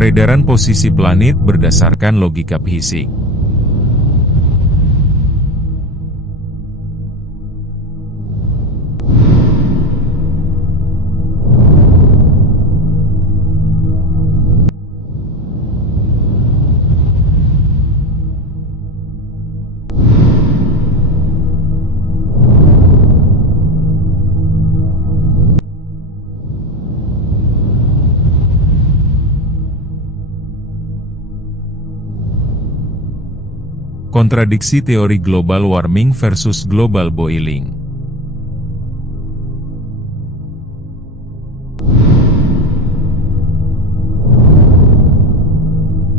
Peredaran posisi planet berdasarkan logika fisik. Kontradiksi teori global warming versus global boiling.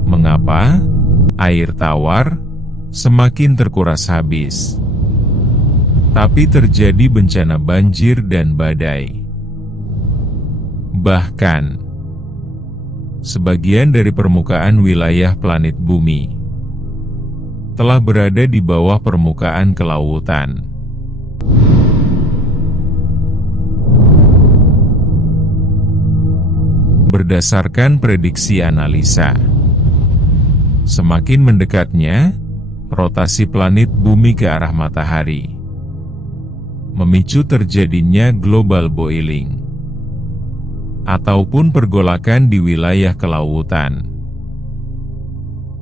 Mengapa air tawar semakin terkuras habis, tapi terjadi bencana banjir dan badai? Bahkan, sebagian dari permukaan wilayah planet bumi telah berada di bawah permukaan kelautan. Berdasarkan prediksi analisa, semakin mendekatnya rotasi planet bumi ke arah matahari, memicu terjadinya global boiling, ataupun pergolakan di wilayah kelautan.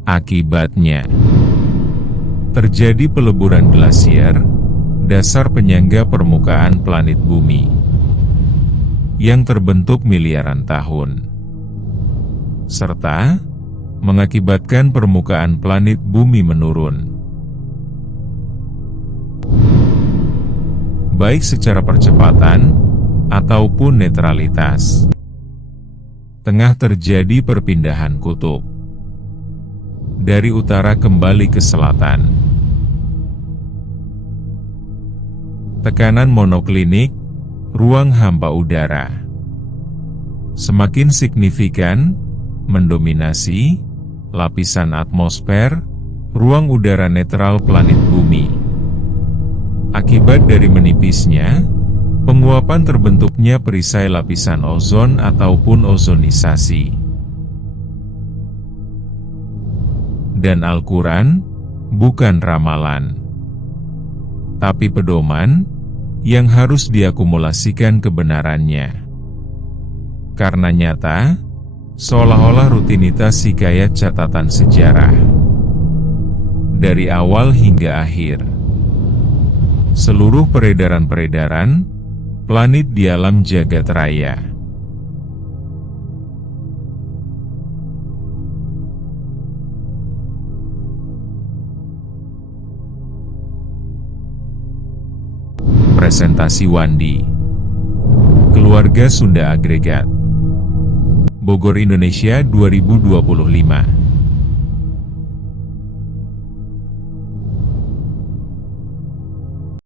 Akibatnya, terjadi peleburan glasier, dasar penyangga permukaan planet bumi, yang terbentuk miliaran tahun, serta mengakibatkan permukaan planet bumi menurun, baik secara percepatan ataupun netralitas. Tengah terjadi perpindahan kutub dari utara kembali ke selatan. Tekanan monoklinik, ruang hampa udara, semakin signifikan mendominasi lapisan atmosfer, ruang udara netral planet bumi. Akibat dari menipisnya penguapan, terbentuknya perisai lapisan ozon ataupun ozonisasi. Dan Al-Quran bukan ramalan, tapi pedoman yang harus diakumulasikan kebenarannya. Karena nyata, seolah-olah rutinitas hikayat catatan sejarah dari awal hingga akhir. Seluruh peredaran-peredaran planet di alam jagat raya. Presentasi Wandi, Keluarga Sunda Agregat, Bogor, Indonesia 2025.